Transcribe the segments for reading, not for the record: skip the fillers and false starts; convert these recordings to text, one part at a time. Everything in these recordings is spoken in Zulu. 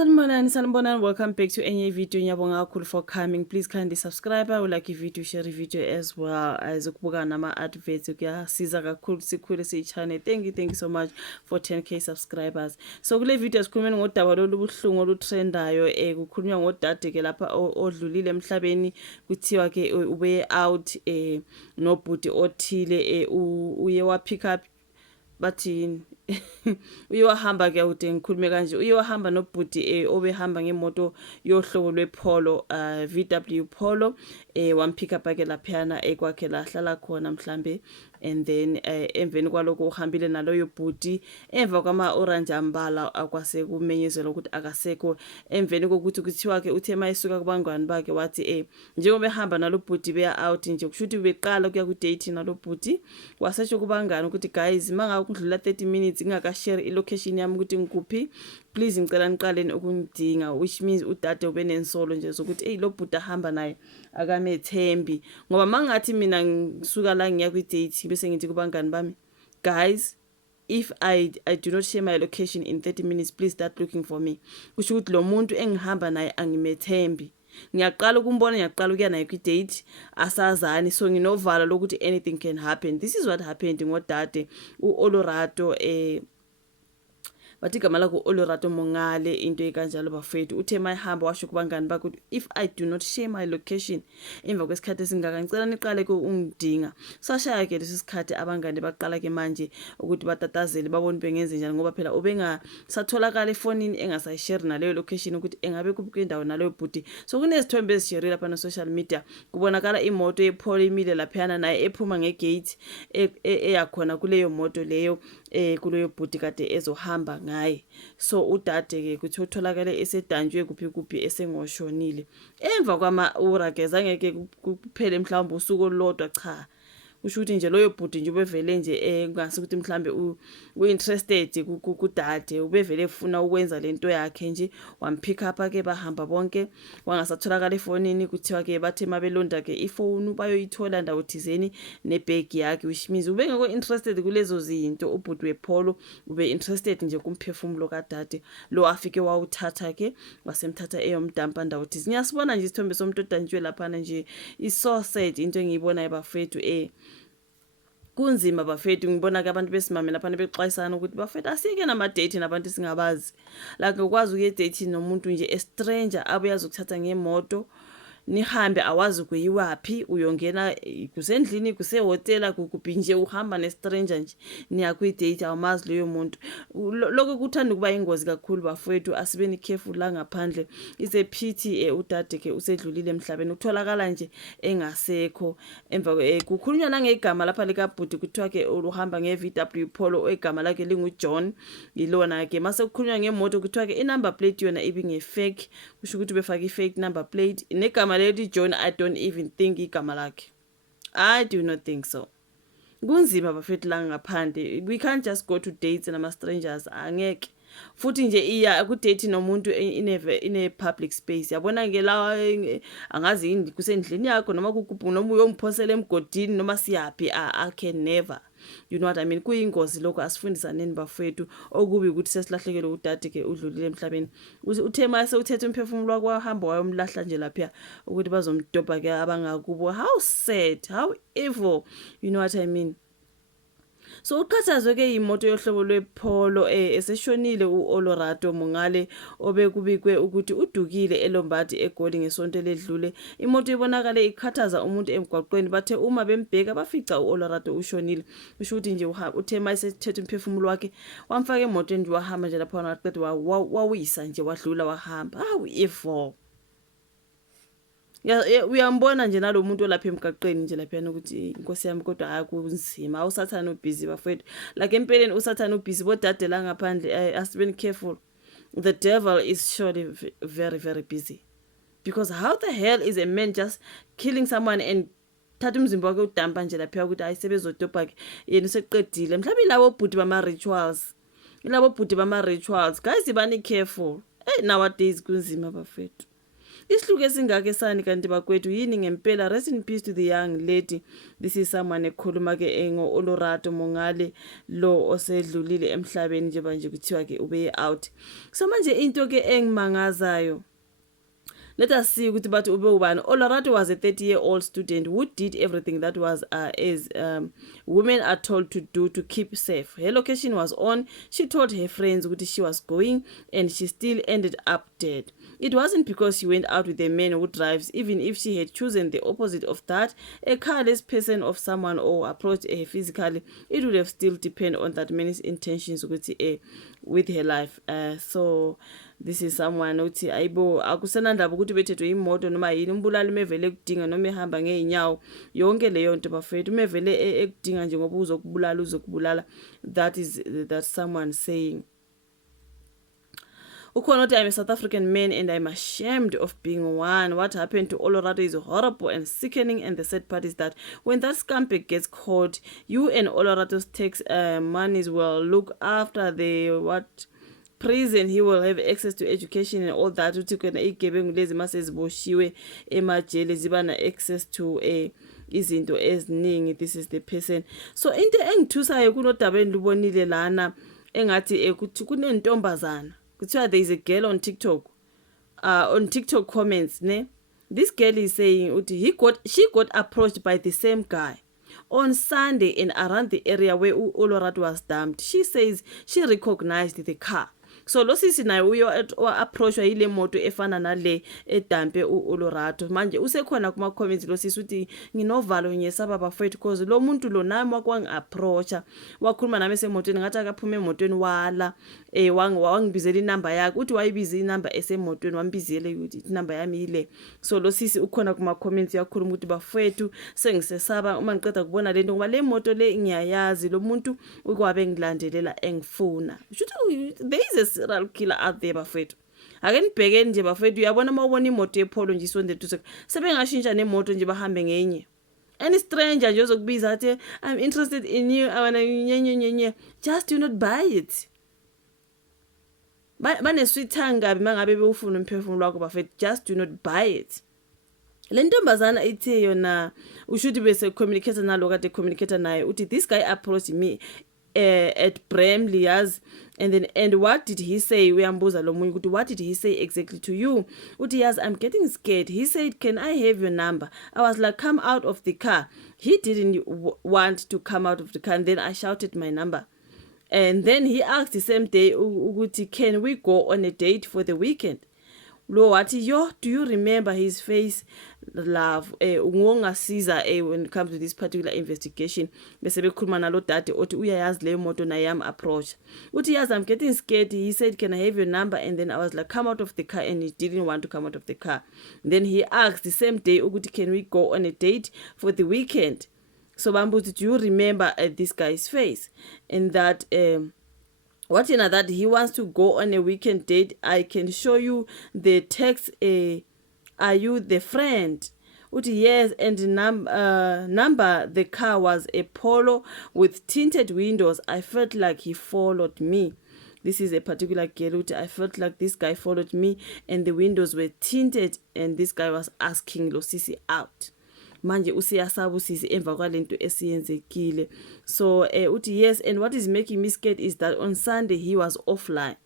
Sanibonani, welcome back to enye video. Ngiyabonga kakhulu for coming. Please kindly subscribe, like video, share video as well as ukubuka nama adverts. Kuyasiza kakhulu sikhule siyi-channel. Thank you so much for 10k subscribers. So kule video sikhuluma ngodaba lolubuhlungu olutrendayo kukhulunywa ngodade ke lapha odlulile emhlabeni kuthiwa ke ube out nobhuti othile uye wa pick up bathini uye wahamba ke ude ngikhulume kanje uye wahamba nobhuti obehamba ngemoto yohlobo lwePolo VW Polo wampick up ke laphana ekwakhe la hlala khona mhlambe and then emveni kwaloko uhambile naloyo bhuti emva kwama orange ambala akwase kumenyezela ukuthi akasekho emveni kokuthi kuthiwa ke uthe mayisuka kubangani bakhe wathi njengoba ehamba nalobhuti beya out nje kushuthi beqala kuya ku date nalobhuti wasetsho kubangani ukuthi guys manga ukudlula 30 minutes ngakashare ilocation yami ukuthi ngikuphi please ngicela niqaleni ukungidinga, which means udade ube nensolo nje sokuthi lo bhuti ahamba naye akamethembi ngoba mangathi mina ngisuka la ngiya kwi date bese ngithi kubangani bami guys if I do not share my location in 30 minutes please start looking for me, kusho ukuthi lo muntu engihamba naye angimethembi ngiyaqala ukumbona ngiyaqala ukuya naye kwi date asazani so nginovala lokuthi anything can happen. This is what happened ngodade uOlorado bathi igama lakho Olorado Mongale into ekanjalo bafethu uthe mayihamba washo kubangani bakho if I do not share my location emva kwesikhathi esingaka ngicela niqale ku ungidinga. Sashaya ke lesikhathi abangani baqala ke manje ukuthi batatazele babone bengenze njani ngoba phela ubenga satholakala efonini engasayishare naleyo location ukuthi engabe kuphi indawo naleyo bhuti. So kunezithombe ezishare lapha na social media kubonakala imoto yePolo imile laphana naye ephuma ngegate eyakhona kuleyo moto leyo kuleyo bhuti kade ezohamba ngaye. So udade ke kuthi utholakale esedanjwe kuphi esengoshonile emva kwama ura ke zangeke kuphele mhlawumbe usuku olodwa cha usho ukuthi nje loyo bhuti nje ubevele nje ngase ukuthi mhlambe u-interested kudade ubevele ufuna ukwenza lento yakhe nje wampick up ke bahamba bonke wangasatholakala efonini kuthiwa ke bathe mabelonda ke ifoni bayoyithola ndawo thizeni nebag yakhe, which means ubengekho interested kulezo zinto ubhuti wePolo ube interested nje kumphefumulo kadade lo afike wawuthatha ke wasemthatha eyomdampa ndawo thizeni. Ngiyasibona nje isithombe somuntu odanjwe lapha nje iso sad into engiyibona ebafethu kunzima bafethu ngibona ke abantu besimame lapha bexwayisana ukuthi bafethu asike nama date nabantu singabazi like ukwazi ukuye date nomuntu nje stranger abuyaza ukuthatha ngemoto nihambe awazi kuyiwapi uyongena kusendlini kusehotela kuphi nje uhamba nestranger nje niya kwi date awumazi leyo muntu lokho kuthanda kuba ingozi kakhulu bafethu asibeni careful la ngaphandle. Is a pity udade ke usedlulile emhlabeni utholakala nje engasekho emva kukhulunywa nangegama lapha lika bhuti kuthiwa ke uhamba nge VW Polo egama lakhe linguJohn yilona ke mase kukhulunywa ngemoto kuthiwa ke inumber plate yona ibinge fake kusho ukuthi befaka ifake number plate negama leli John I don't even think igama lakhe. I do not think so. Kunzima bafethu la ngaphandle, we can't just go to dates nama strangers angeke futhi nje iya ku date nomuntu in a public space yabona ke la angazi yini kusendlini yakho noma kugubhu noma uyomphosela emgodini noma siyapi I can never, you know what I mean. Kuyingozi lokho asifundisaneni bafethu okubi ukuthi sesilahlekele udade ke udlulile emhlabeni uthe mase uthethe umphefumulo wakho wahamba wayomlahla nje lapha ukuthi bazomdoba ke abangakubo. How sad, how evil, you know what I mean. So uqhathazwe ke imoto yohlobo lwePolo eseshonile uOlorado Mongale obekubikwe ukuthi udukile eLombard eGoli ngesonto ledlule. Imoto ibonakale ikhathaza umuntu emgwaqweni bathe uma bembheka bafica uOlorado ushonile. Usho ukuthi nje uthe mayisethethe umphefumulo wakhe wamfaka emotweni nje wahamba nje lapha waqeda wawisa nje wadlula wahamba. How evil. Uyambona nje nalomuntu olapha emgaqweni nje lapha ukuthi inkosi yami kodwa akunzima awusathana ubusy bafethu like empeleni usathana ubusy bodade la ngaphandle asibeni careful. The devil is surely very busy because how the hell is a man just killing someone and thatha umzimba wakhe udampa nje lapha ukuthi ayisebezodopa ke yena useqedile mhlawumbe labo bhuti bama rituals guys ibani careful nowadays kunzima bafethu. Isihluku esingake sani kanti bakwethu yini ngempela? Rest in peace to the young lady. This is someone ekhuluma ke ngo Olorato Mongale lo osedlulile emhlabeni njengoba nje kuthiwa ke ube out. So manje into ke engimangazayo, let us see ukuthi bathi ube ubani. Olorato was a 30-year-old student who did everything that was as women are told to do to keep safe. Her location was on. She told her friends ukuthi she was going, and she still ended up dead. It wasn't because she went out with a man who drives. Even if she had chosen the opposite of that, a careless person of someone or approached her physically, it would have still depended on that man's intentions with her life. So this is someone uthi ayibo akusenandaba ukuthi bethethwe imoto noma yini, umbulali mevele kudinga noma ehamba ngeenyawo, yonke leyo nto bafethu mevele ekudinga nje ngoba uzokubulala. That someone saying Ukhona, I'm a South African man and I'm ashamed of being one. What happened to Olorato is horrible and sickening, and the sad part is that when that scumbag gets caught, you and Olorato's tax monies will look after the prison. He will have access to education and all that. Uthi lezi maseziboshiwe emajele zibana access to izinto eziningi. This is the person. So into engithusayo kunodaba endibonile lana engathi kuthi kunentombazana kuthiwa there is a girl on TikTok comments ne. This girl is saying uthi she got approached by the same guy on Sunday and around the area where Olorato was dumped. She says she recognized the car. So lo sisi naye uyo approachwa ile moto efana nale edampe uOlorato. Manje usekhona kuma comments lo sisi uthi nginovalo nyesaba bafethu because lo muntu lo nami wakwangi approacha wakhuluma nami esemotweni ngathi akaphume emotweni wala wangibizela inamba yakhe uthi wayibiza inamba esemotweni wambizele ukuthi inamba yami ile. So lo sisi ukhona kuma comments yakhuluma ukuthi bafethu sengisesaba uma ngiqeda kubona lento ngoba le moto le ngiyayazi lo muntu ukwabe ngilandelela engifuna. There is a serial killer out there bafethu. Ake nibhekeni nje bafethu, uyabona mawubona imoto epholo nje isonde tusek sebengashintsha nemoto nje bahambe ngenye. Any stranger nje ozokubiza athi I'm interested in you, abana nyenye, just do not buy it. Baneswithanga mangabe bewufuna umphefumulo wakho bafethu, just do not buy it. Le ntombazana ithe yona ushuthi bese communicate nalo kade communicate naye uthi this guy approached me at Bramley yazi, and what did he say? Uyambuza lo munye ukuthi what did he say exactly to you? Uthi yazi, I'm getting scared. He said, can I have your number? I was like, come out of the car. He didn't want to come out of the car, and then I shouted my number. And then he asked the same day ukuthi can we go on a date for the weekend? Lo wathi yo, do you remember his face? Love ungongasiza when it comes to this particular investigation. Bese bekhuluma nalo dade othi uyayazi le moto na yam approach. Uthi yazi, I'm getting scared. He said, can I have your number? And then I was like, come out of the car, and he didn't want to come out of the car. Then he asked the same day ukuthi can we go on a date for the weekend? So bambuthi, do you remember this guy's face? And that what you know that he wants to go on a weekend date. I can show you the text. Are you the friend? Uthi yes, and number the car was a Polo with tinted windows. I felt like he followed me. This is a particular girl. I felt like this guy followed me and the windows were tinted and this guy was asking lo sisi out. Manje usiyasaba usisi emva kwalento esiyenzekile. So uthi yes, and what is making me scared is that on Sunday he was offline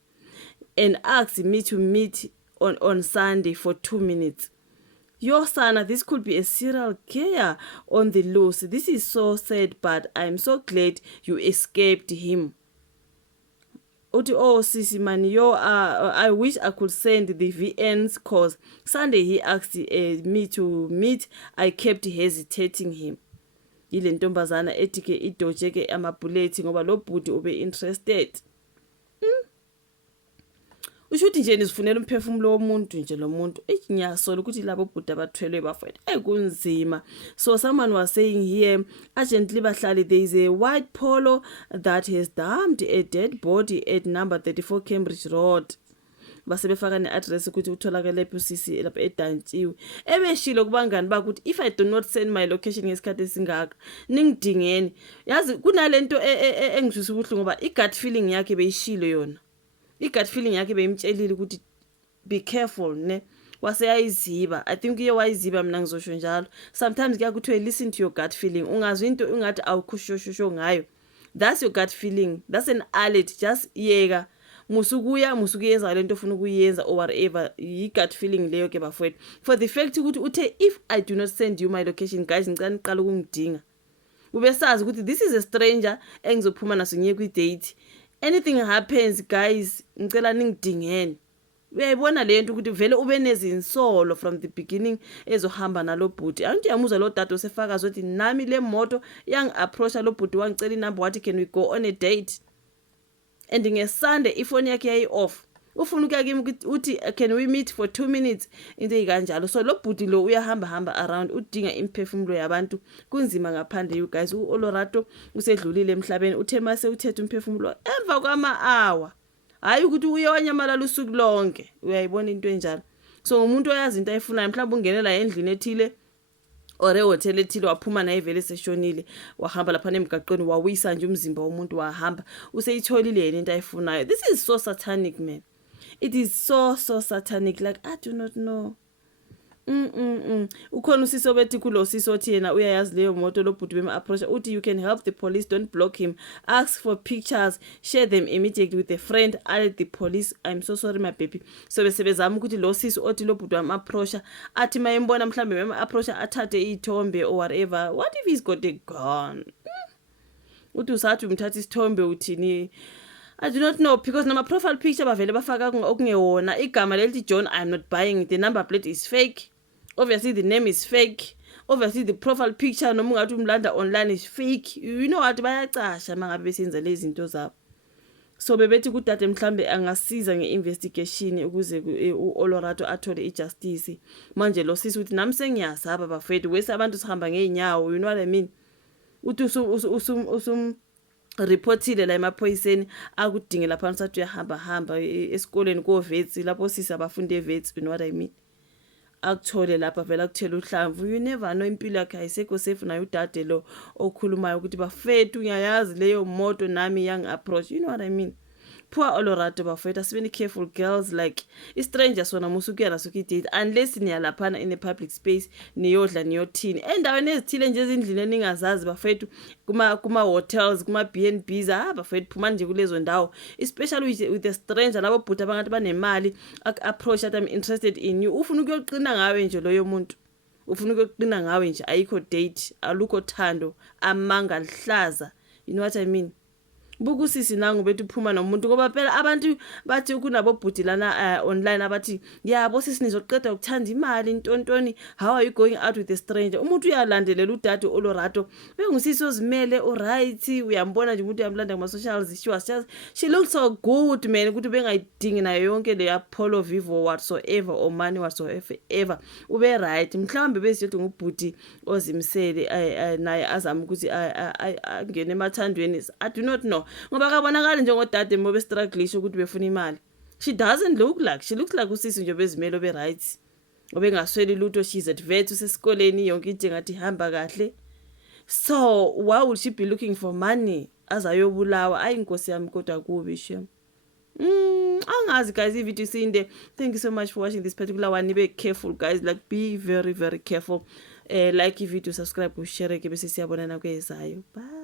and asked me to meet on Sunday for 2 minutes. Yo sana, this could be a serial killer on the loose. This is so sad, but I'm so glad you escaped him. Uthi oh sisi man, yo I wish I could send the VNs cause Sunday he asked me to meet. I kept hesitating him. Ile ntombazana ethi ke idojeke amabullet ngoba lo bhuti ube interested. Ushuthi nje nizifunela umphefumulo womuntu nje lo muntu ngiyasola ukuthi labo bhuti abathwelwe bafethu kunzima. So someone was saying here urgently bahlali, there is a white Polo that has dumped a dead body at number 34 Cambridge Road. Base befaka ne-address ukuthi utholakala lapho usisi lapho edantshiwe. Ebeshilo kubangani bakuthi if I do not send my location ngesikhathi esingaka ningidingeni. Yazi kunalento engizwisa ubuhlungu ngoba i-gut feeling yakhe beyishilo yona. I-gut feeling yakhe beyimtshelile ukuthi be careful ne. waseyayiziba. I think uye wayiziba, mina ngizosho njalo. Sometimes kuya kuthiwe listen to your gut feeling. Ungazwe into ungathi awukhushosho ngayo, that's your gut feeling, that's an alert. Just yeka, musukuyenza lento ofuna ukuyenza or whatever. Yi-gut feeling leyo ke bafowethu. For the fact ukuthi uthe if I do not send you my location, guys, ngicela niqala ukungidinga, ube sazi ukuthi this is a stranger engizophuma naso ngiye kwi-date. Anything happens, guys, ngicela ningidingene. Uyayibona lento ukuthi vele ube nezinsolo from the beginning ezohamba nalo bhuti. Anti yamuzwa lo dad osefakazi ukuthi nami le moto yang-approacha lo bhuti wangicela inamba wathi can we go on a date, and ngeSunday ifoni yakhe yayi-off. Ufuna ukuya kimi uthi can we meet for 2 minutes, into eyikanjalo. So lo bhuti lo uyahamba around udinga imphefumulo yabantu. Kunzima ngaphandle, you guys. U-Olorato usedlulile emhlabeni, uthe mase uthethe umphefumulo emva kwama-hour, hayi ukuthi uye wanyamalala usuku lonke. Uyayibona into enjalo. So ngumuntu oyazi into ayifunayo, mhlawumbe ungenela endlini ethile or ehotel ethile, waphuma naye vele seshonile, wahamba lapha emgaqweni, wawisa nje umzimba womuntu, wahamba useyitholile yena into ayifunayo. This is so satanic, man. It is so satanic. Like, I do not know. Ukhona usisi obethi kulo sisi othi yena uyayazi leyo moto lo bhuti bema-approach, uthi you can help the police, don't block him, ask for pictures, share them immediately with a friend, alert the police, I'm so sorry my baby. So besebezama ukuthi lo sisi othi lo bhuti wama-approach athi mayembona mhlambe bema-approach athathe iy'thombe or whatever. What if he's got a gun? Uthi usathi umthatha isithombe uthini? I do not know, because nama-profile picture bavele bafaka okungewona. Igama lelithi John, I'm not buying. The number plate is fake. Obviously the name is fake. Obviously the profile picture noma ungathi umlanda online is fake. You know what, bayacasha mangabe besenza lezi zinto zabo. So bebethi kudade mhlambe angasiza nge-investigation ukuze u-Olorato athole ijustice. Manje lo sisi uthi nami sengiyazaba bafethu, wese abantu sihamba ngeenyawo, you know what I mean. Uthi usum reportile la emaphoyiseni akudinge lapha nisathi uyahamba esikoleni ko-vets lapho sisi abafunde vets, you know what I mean. Akuthole lapha vele akuthela uhlamvu. You never know, impilo yakhe ayisekho safe nayo udade lo okhulumayo ukuthi bafethu ngiyayazi leyo moto nami yang-approach, you know what I mean. Poor Olorato bafethu, asibeni careful girls. Like i-stranger sona musukuya naso kwi-date unless niyalaphana in a public space, niyodla niyothini endaweni ezithile nje ezindlini eningazazi bafethu, kuma-hotels, kuma-B&Bs. Bafethu phumani nje kulezo ndawo, especially with a stranger. Labo bhuti abangathi banemali aku-approach that I'm interested in you. Ufuna ukuyoqina ngawe nje loyo muntu, ufuna ukuyoqina ngawe nje, ayikho date, alukho thando, amanga lihlaza, you know what I mean. Bukusisi nangu bethu phuma nomuntu, ngoba phela abantu bathi kunabo bhuti lana online abathi yabo sisi nizoqeda ukuthanda imali ntontoni, how are you going out with a stranger. Umuntu uyalandelela udade Olorato, bengusisi ozimele, alright, uyambona nje umuntu uyamlanda kuma socials. She looks so good, man, ukuthi bengayidingi nayo yonke le Apollo Vivo whatsoever or money whatsoever. Ube right, mhlawumbe besiyothi ngubhuti ozimsele naye azama ukuthi angene emathandweni. I do not know, ngoba kabonakala njengodade mobe strugglisha ukuthi befuna imali. She doesn't look like, she looks like usisi nje bezimelo be right, obengasweli lutho. She's at vet, usesikoleni, yonke into ngathi hamba kahle. So why would she be looking for money azayobulawa? Ayi inkosi yami kodwa kubi shem. Angazi guys, if you see in there. Thank you so much for watching this particular one. Be careful guys, like be very careful. Like if you do subscribe, share ke bese siyabonana kwezayo. Bye.